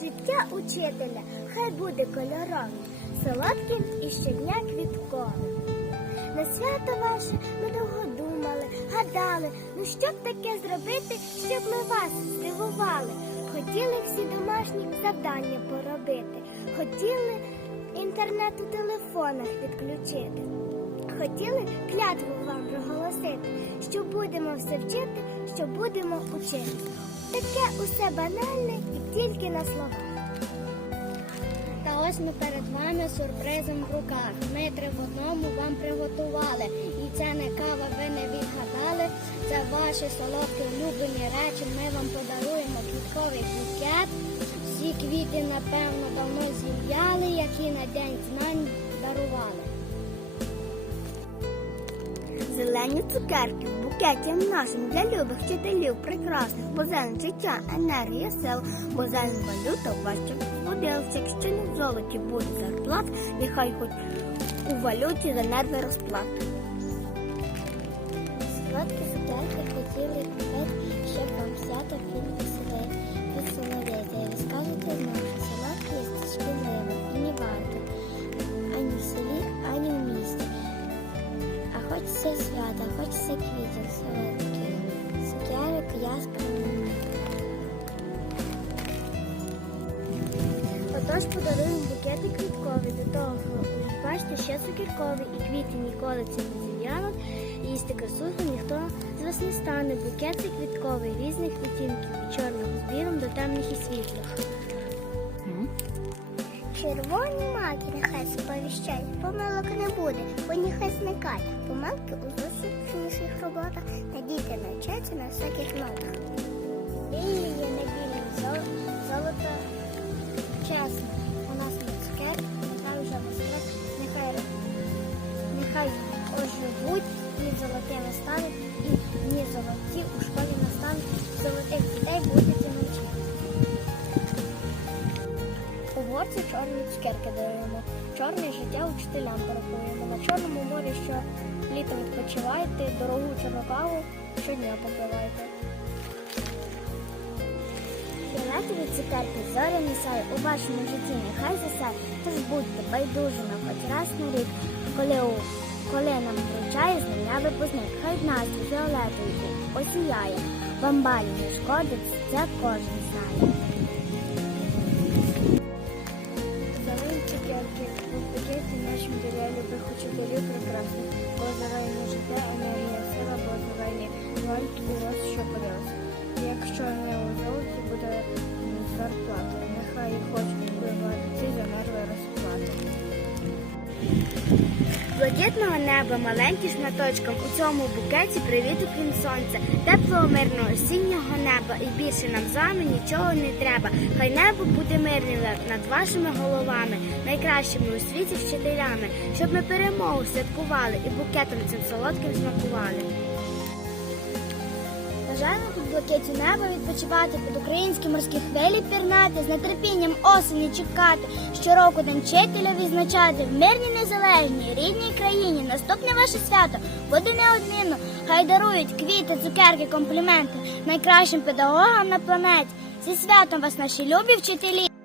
Життя учителя хай буде кольоровим, солодким і щодня квітковим. На свято ваше ми довго думали, гадали, ну що б таке зробити, щоб ми вас здивували. Хотіли всі домашні завдання поробити, хотіли інтернет у телефонах відключити. Хотіли клятву вам проголосити, що будемо все вчити, що будемо учити. Таке усе банальне і тільки на словах. Та ось ми перед вами сюрпризом в руках. Ми три в одному вам приготували. І це не кава, ви не відгадали. Це ваші солодкі улюблені речі. Ми вам подаруємо квітковий букет. Всі квіти, напевно, давно зів'яли, які на день знань дарували. Зелені цукерки в нашим для любих вчителів прекрасних, бо зелень життя, енергія, сил, бо зелень валюта ваших будинок. Якщо не в золоті буде зарплат, нехай хоч у валюті за нерви розплат. Сладкі цукерки хотіли пити, щоб вам свято підвеселити. Веселити, розкажете нам, Отож подаруємо букети квіткові до того. Бачите, ще цукеркові і квіти ніколи це не зів'януть. Їсти красоту ніхто з вас не стане. Букет цей квітковий різних відтінків, від чорного з білим до темних і світлих. Червоні маки нехай сповіщають, помилок не буде, бо нехай зникає. Помилки у зовсім роботах, надійте навчаться на всяких нотах. Лілії на білім золото золотими стануть, і дні золоті у школі настануть, золотих дітей будете навчити. У горці чорні цукерки даємо, чорне життя учителям порахуємо. На чорному морі, що літом відпочиваєте, дорогу чорну каву щодня попивайте. Фіолетові цукерки зорі несай у вашому житті нехай засяй, тож будьте байдужими хоч раз на рік, коли, у, коли нам вручає знання випускник, хай настрій фіолетовий осіяє, вам балі не шкодить, це кожен знає. Зелені цукерки у пакеті нашим для любих учителів прекрасних, зелені життя, енергія, сила, зелені вальт вас що поряд. Якщо не у золоті буде Блакитного неба маленьким шматочком у цьому букеті привіт крім сонця, теплого мирного осіннього неба і більше нам з вами нічого не треба. Хай небо буде мирним над вашими головами, найкращими у світі вчителями, щоб ми перемогу святкували і букетом цим солодким смакували. Бажаємо під блакитю неба відпочивати, під українські морські хвилі пірнати, з нетерпінням осені чекати, щороку день вчителя відзначати в мирній незалежній рідній країні. Наступне ваше свято буде неодмінно. Хай дарують квіти, цукерки, компліменти найкращим педагогам на планеті. Зі святом вас, наші любі вчителі!